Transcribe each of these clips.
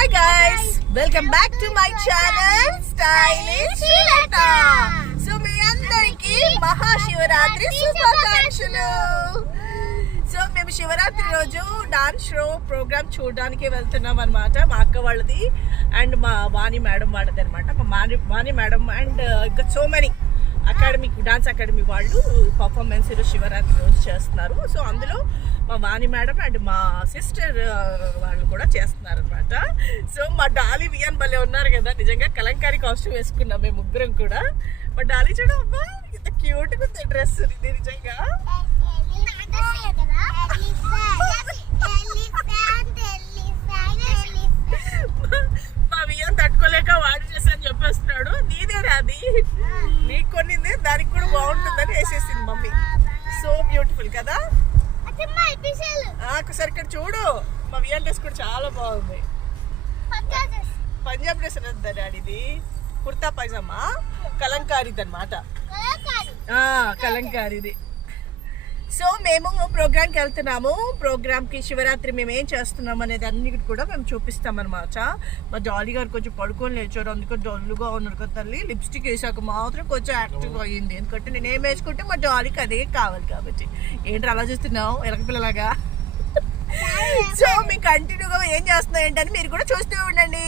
Hi guys, welcome back to my channel Stylish Shilata. So మీ అందరికీ మహాశివరాత్రి శుభాకాంక్షలు. So మేము శివరాత్రి రోజు డాన్స్ షో ప్రోగ్రామ్ చూడడానికి వెళ్తున్నాం అనమాట. మా అక్క వాళ్ళది అండ్ మా వాణి మేడం వాళ్ళది అనమాట. మా వాణి మేడం అండ్ ఇంకా సో మెనీ డాన్స్ అకాడమీ వాళ్ళు పర్ఫార్మెన్స్ ఈరోజు శివరాత్రి రోజు చేస్తున్నారు. సో అందులో మా వాణి మేడం అండ్ మా సిస్టర్ వాళ్ళు కూడా చేస్తున్నారు అనమాట. సో మా డాలీ వియాన్ భలే ఉన్నారు కదా, నిజంగా కలంకారీ కాస్ట్యూమ్ వేసుకున్నాం మేము ముగ్గురం కూడా. మా డాలీ చూడ అబ్బా ఇంత క్యూట్గా ఉంది డ్రెస్, ఇది నిజంగా మా వియాన్ తట్టుకోలేక వాడి చేసని చెప్పేస్తున్నాడు. నీదే రాది, నీకు కొన్నిందే దానికి కూడా బాగుంటుందని వేసేసింది మమ్మీ. సో బ్యూటిఫుల్ కదా. ఒకసారి ఇక్కడ చూడు, మా వియాన్ డ్రెస్ కూడా చాలా బాగుంది. పంజాబ్ డ్రెస్ అనేది డాడీది, కుర్తా పైజామా కలంకారీది అనమాట, కలంకారీది. సో మేము ప్రోగ్రామ్కి వెళ్తున్నాము. ప్రోగ్రామ్కి శివరాత్రి మేము ఏం చేస్తున్నాం అనేది అన్నిటి కూడా మేము చూపిస్తాం అనమాట. మా జాలీ గారు కొంచెం పడుకొని లేచారు, అందుకని డల్లుగా ఉన్నారు కదా తల్లి. లిప్స్టిక్ వేసాక మాత్రం కొంచెం యాక్టివ్ అయ్యింది, ఎందుకంటే నేను ఏం వేసుకుంటే మా జాలీకి అదే కావాలి కాబట్టి. ఏంటి అలా చూస్తున్నావు ఎలకపిల్లలాగా? సో మీకు కంటిన్యూగా ఏం చేస్తున్నా ఏంటని మీరు కూడా చూస్తూ ఉండండి.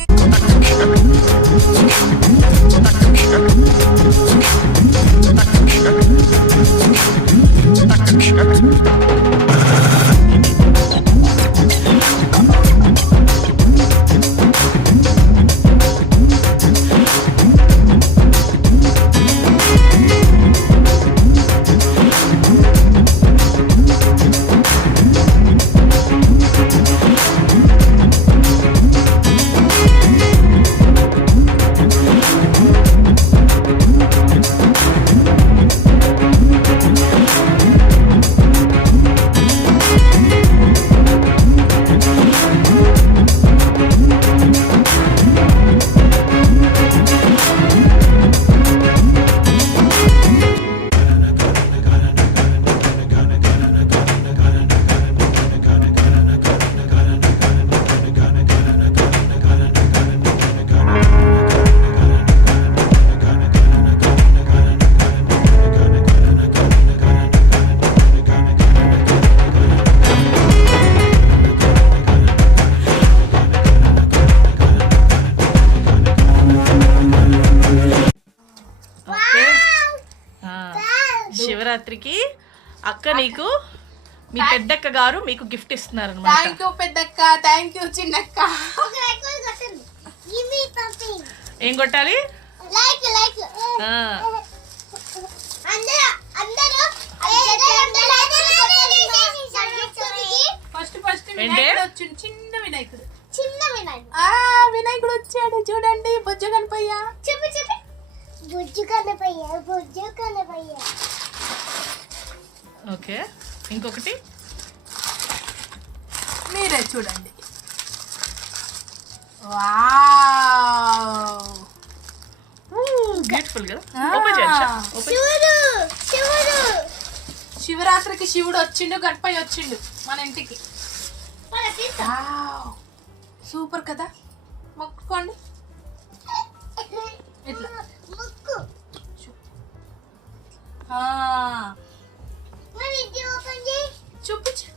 శివరాత్రికి అక్క నీకు మీ పెద్దక్క గారు మీకు గిఫ్ట్ ఇస్తున్నారు అన్నమాట. థాంక్యూ పెద్దక్క, థాంక్యూ చిన్నక్క. ఏం కొట్టాలి? లైక్ లైక్ ఫస్ట్ వినాయకుడు వచ్చిండు. చిన్న వినాయకుడు వినాయకుడు వచ్చాడు చూడండి. బొజ్జ కనపయ్యా, చెప్పు చెప్పు. బొజ్జు కనపయ్యా. ఓకే, ఇంకొకటి మీరే చూడండి. వావ్, బ్యూటిఫుల్ కదా. ఓపెన్ చేయండి. శివరాత్రికి శివుడు వచ్చిండు, గణపయ్య వచ్చిండు మన ఇంటికి. సూపర్ కదా. మొక్కుకోండి ఇట్లా. చూపించు.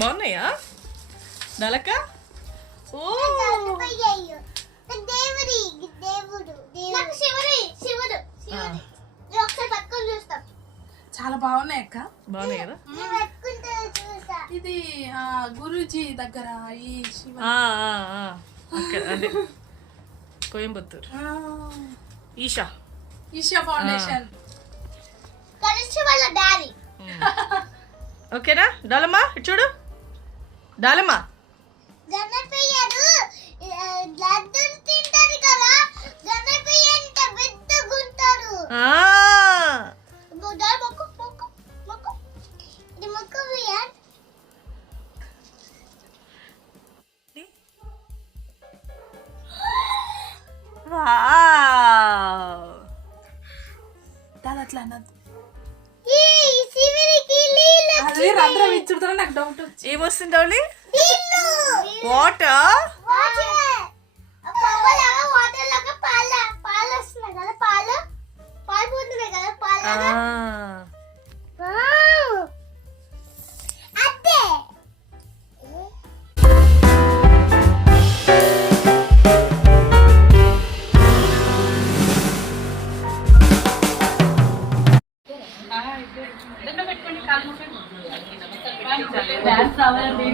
బాగున్నాయా నలక? ఓ చాలా బాగున్నాయి అక్క. బాగున్నాయి కదా. ఇది గురూజీ దగ్గర ఈ శివ అదే కోయంబత్తూర్ ఈషా ఫౌండేషన్. ఓకేనా డాలమ్మా? చూడు డాలమ్మా, అట్లా అన్నది. అదే ఇచ్చుడుతో నాకు డౌట్ వచ్చి ఏమొస్తుంది డౌలి? వాటర్. డాన్స్ రావాలండి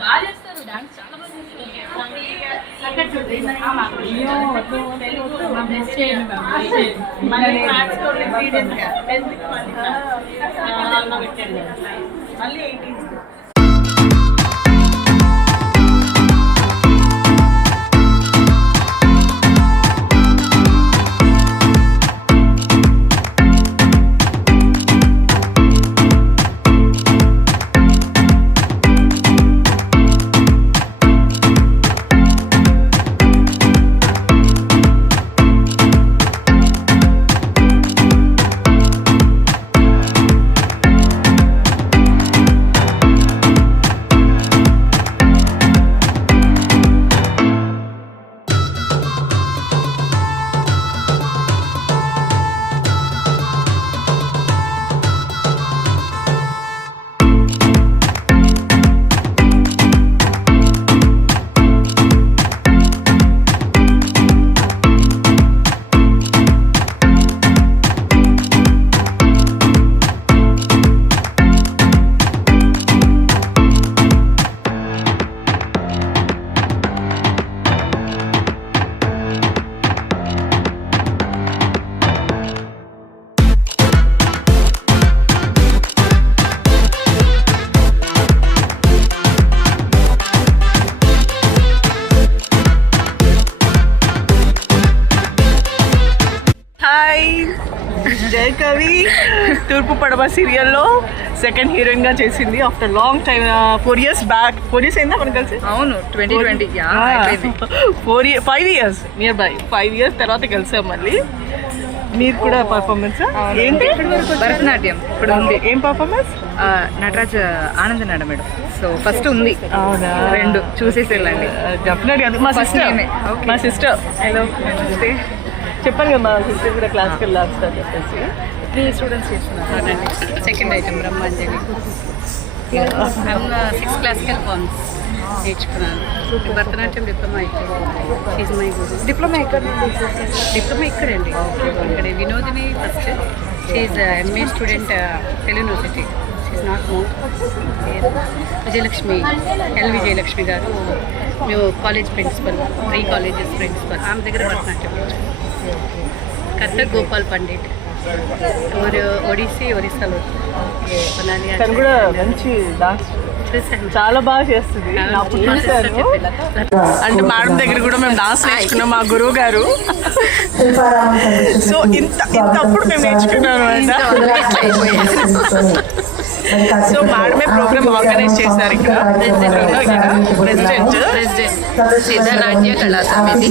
బాగా చేస్తారు డాన్స్ చాలా బాగా జయ కవి తూర్పు పడవ సీరియల్లో సెకండ్ హీరోయిన్ గా చేసింది after long time. 4 years back. 4 years అయిందా మనం కలిసి? అవును 2020 5 years నియర్ బై 5 years తర్వాత కలిసాం మళ్ళీ. మీరు కూడా పర్ఫార్మెన్స్ ఏంటి? భరతనాట్యం ఇప్పుడు ఉంది. ఏం పర్ఫార్మెన్స్? నటరాజ్ ఆనంద్ నాడ మేడం. సో ఫస్ట్ ఉంది. అవునా? 2 చూసేసి వెళ్ళండి. డెఫినెట్గా. మా సిస్టర్ హలో చెప్పాను కదా, మా సిస్టర్ కూడా క్లాసికల్ డాన్స్ అని చెప్పేసి. 3 స్టూడెంట్స్ చేస్తున్నారు. Second item Brahmanjali. 6 classical forms నేర్చుకున్నాను. భరతనాట్యం డిప్లొమా డిప్లొమా ఇక్కడండి. ఇక్కడ Vinodini first. She MA student Telugu university. She not more. Vijayalakshmi Vijayalakshmi garu మేము కాలేజ్ ప్రిన్సిపల్, 3 colleges ప్రిన్సిపల్. ఆమె దగ్గర భరతనాట్యం నేర్చుకున్నాను. కథక్ గోపాల్ పండిట్ ఒరిస్సాలో తను కూడా మంచి డాన్స్ చాలా బాగా చేస్తుంది. అంటే మేడం దగ్గర కూడా మేము డాన్స్ నేర్చుకున్నాం, మా గురువు గారు. సో ఇంతప్పుడు మేము నేర్చుకున్నాను అంట. సో మేడమే ప్రోగ్రామ్ ఆర్గనైజ్ చేశారు ఇక్కడ. ప్రెసిడెంట్ సిద్ధనాట్య కళా సమితి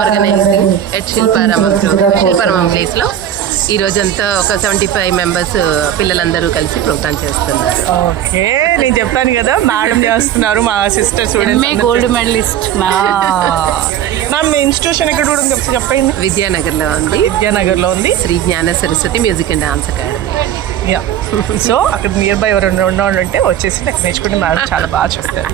ఆర్గనైజింగ్ ఎట్ శిల్పారామం ప్లేస్లో ఈ రోజంతా ఒక 75 members పిల్లలందరూ కలిసి ప్రోగ్రామ్ చేస్తున్నారు. ఓకే, నేను చెప్పాను కదా మేడం చేస్తున్నారు. మా sister students gold medalist ma'am. మీ ఇన్స్టిట్యూషన్ ఎక్కడ కూడా ఉంది చెప్పండి? విద్యానగర్లో ఉంది. విద్యానగర్లో ఉంది శ్రీ జ్ఞాన Saraswati music and dance academy. So అక్కడ నియర్ బై ఎవరైనా ఉంటే వచ్చేసి నాకు నేర్చుకుంటే మేడం చాలా బాగా చెప్తారు.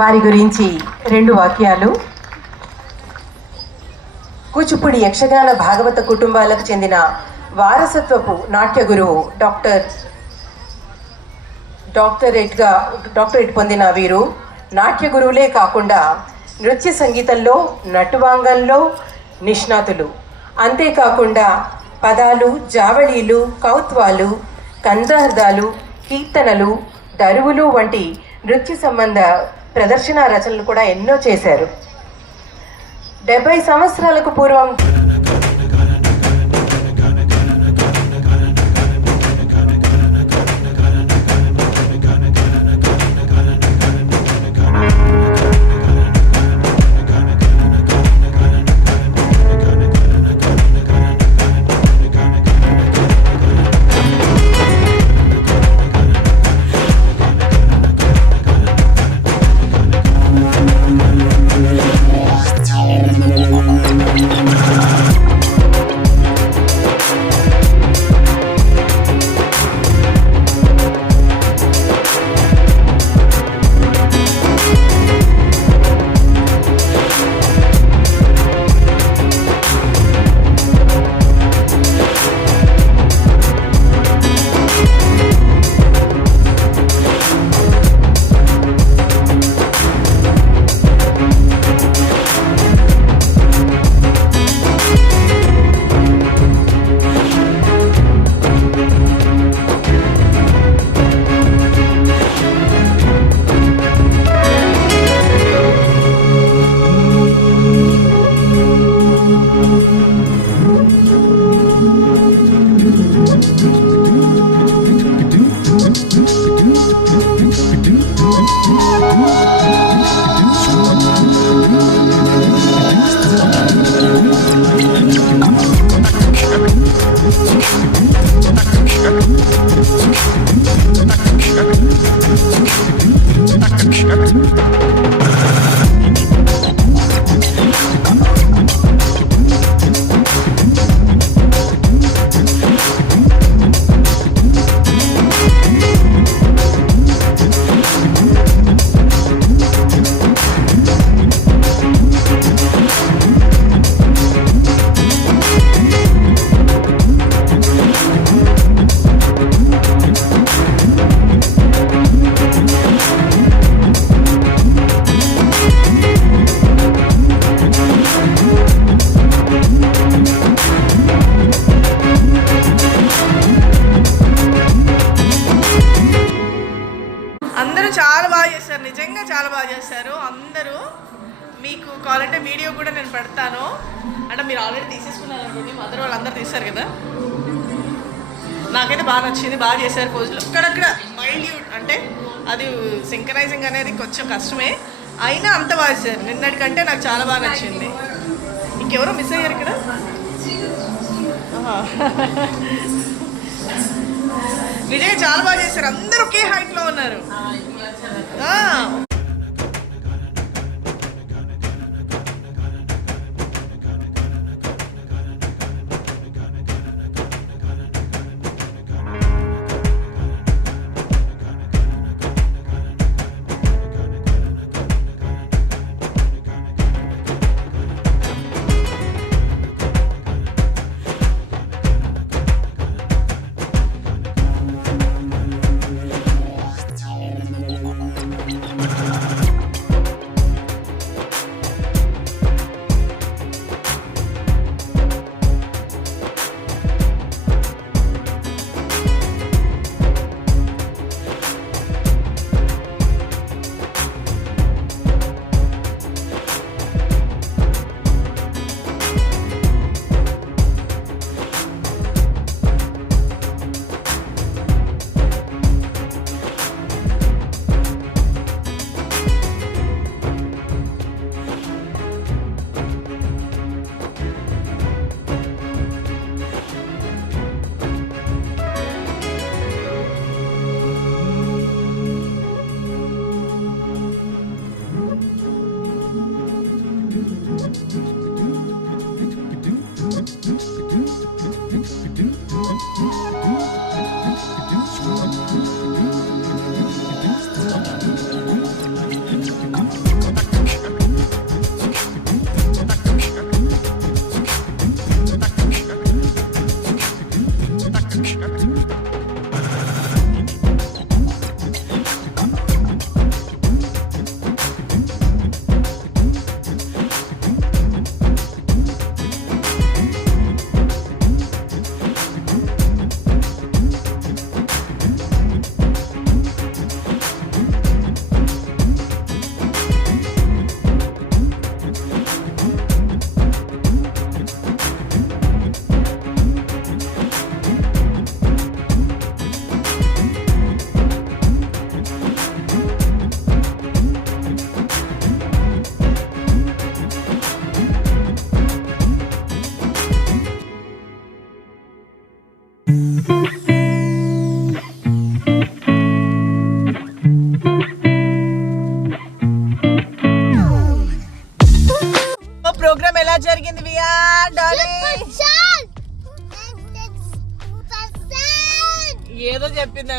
వారి గురించి 2 వాక్యాలు. కూచిపూడి యక్షగాన భాగవత కుటుంబాలకు చెందిన వారసత్వపు నాట్య గురువు డాక్టరేట్ పొందిన వీరు నాట్య గురువులే కాకుండా నృత్య సంగీతంలో, నటువాంగంలో నిష్ణాతులు. అంతేకాకుండా పదాలు, జావళీలు, కౌత్వాలు, కందార్థాలు, కీర్తనలు, దరువులు వంటి నృత్య సంబంధ ప్రదర్శన రచనలు కూడా ఎన్నో చేశారు. 70 సంవత్సరాలకు పూర్వం అందరూ చాలా బాగా చేశారు, నిజంగా చాలా బాగా చేశారు అందరూ. మీకు కావాలంటే వీడియో కూడా నేను పెడతాను. అంటే మీరు ఆల్రెడీ తీసేసుకున్నారు అనుకోండి, మదర్ వాళ్ళందరూ తీశారు కదా. నాకైతే బాగా నచ్చింది, బాగా చేశారు పోజులు. అక్కడక్కడ మైల్యూట్ అంటే అది సింక్రనైజింగ్ అనేది కొంచెం కష్టమే, అయినా అంత బాగా చేశారు. నిన్నటికంటే నాకు చాలా బాగా నచ్చింది. ఇంకెవరో మిస్ అయ్యారు ఇక్కడ. నిజంగా చాలా బాగా చేశారు, అందరూ ఒకే హైట్లో ఉన్నారు.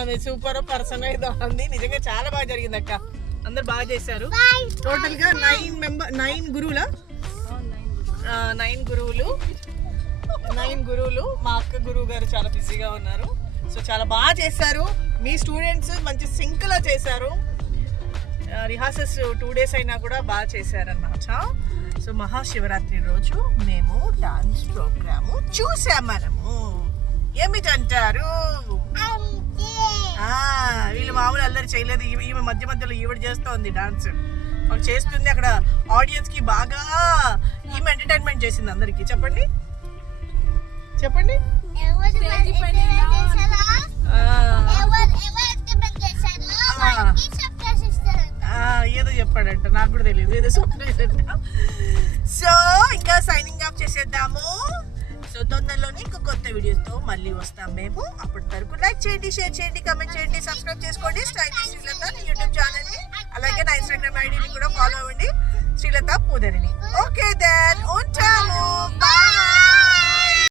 ఆమె సూపర్ పర్సన్ ఏదో అంది. నిజంగా చాలా బాగా జరిగింది అక్క, అందరు బాగా చేశారు. టోటల్ గా 9 గురువుల 9 గురువులు. మా అక్క గురువు గారు చాలా బిజీగా ఉన్నారు. సో చాలా బాగా చేశారు. మీ స్టూడెంట్స్ మంచి సింక్ లో చేశారు. రిహార్సల్స్ 2 days అయినా కూడా బాగా చేశారన్నమాట. సో మహాశివరాత్రి రోజు మేము డాన్స్ ప్రోగ్రాము చూసాం. మనము ఏమిటంటారు, వీళ్ళు మామూలు అల్లరి చేయలేదు. ఈమె మధ్యలో ఈవిడ చేస్తోంది డాన్స్, మాకు చేస్తుంది. అక్కడ ఆడియన్స్ కి బాగా ఈమె ఎంటర్టైన్మెంట్ చేసింది అందరికి. చెప్పండి ఏదో చెప్పాడంట, నాకు కూడా తెలియదు, ఏదో సర్ప్రైజ్ అంట. సో ఇంకా సైనింగ్ ఆఫ్ చేసేద్దాము. సో తొందరలోనే ఇంకో కొత్త వీడియోతో మళ్ళీ వస్తాం మేము. అప్పటి వరకు లైక్ చేయండి, షేర్ చేయండి, కామెంట్ చేయండి, సబ్స్క్రైబ్ చేసుకోండి స్టైలిష్ శ్రీలత యూట్యూబ్ ఛానల్ ని. అలాగే నా ఇన్స్టాగ్రామ్ ఐడిని కూడా ఫాలో అవ్వండి, శ్రీలత పూదరిని. ఓకే దెన్ ఉంటాము, బాయ్.